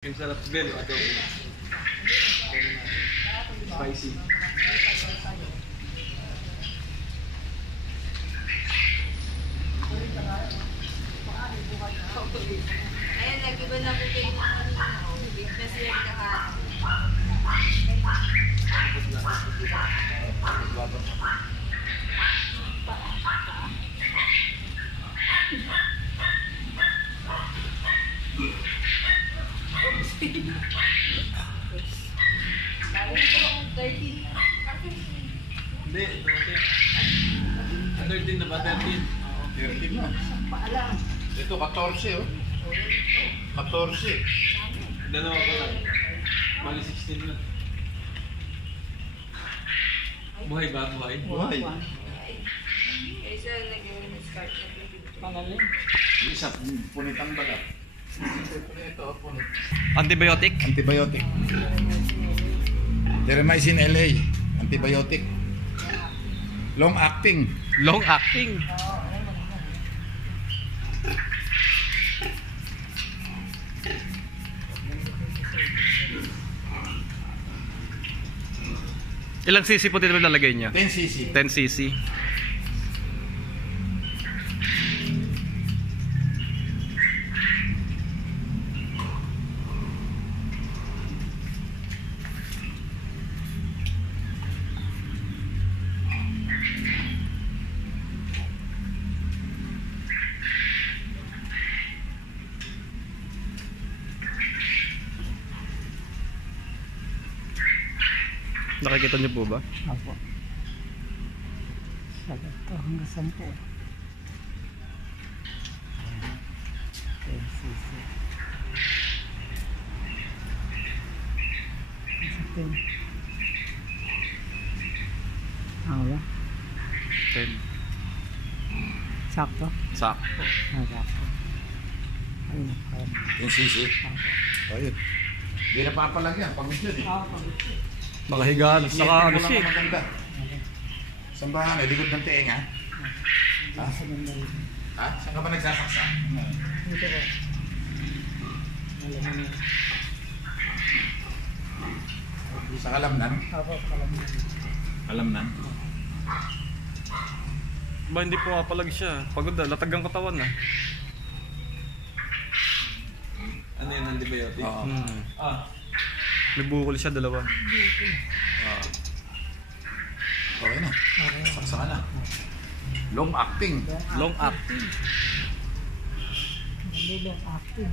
Yung sarap belo, adobo. Spicy. Ayan, nag-iba na po kayo ng big na siya nakahat. Hindi, 13 na ba? 13? 13 na. Ito 14 oh. 14. Dalawa pa lang. Bali 16 na. Buhay ba? Buhay? Buhay. Isa nag-start na Pangalim. Isa, punit ang balat. Ito, punit. Antibiotic? Antibiotic. Terramycin LA. Antibiotic. Long acting. Long acting. Ilang cc po dito lalagay niya? 10 cc. 10 cc. Nakikita niyo po ba? Apo. Sagat to hanggang 10. LCC. Sa 10. Awa. 10. Sakto. Sakto. Sakto. Ayun. 10 cc. Apo. Ayun. Hindi na papalagyan. Pagod yun eh. Nakahiga, saka ano siya. Maganda. Sambahan eh, likod ng tenga. Ha? Ha? Saan ka ba nagsasaksa? Ito ko. Alam mo. Sa kalamnan? Apo, alam mo. Kalamnan? Ba hindi po kapalag siya. Pagod na, latag ang katawan na. Ano yun, antibiotic? Oo. Ah, May bukol siya, dalawa. Okay na. Saksa ka na. Long acting. Long acting. Hindi long acting.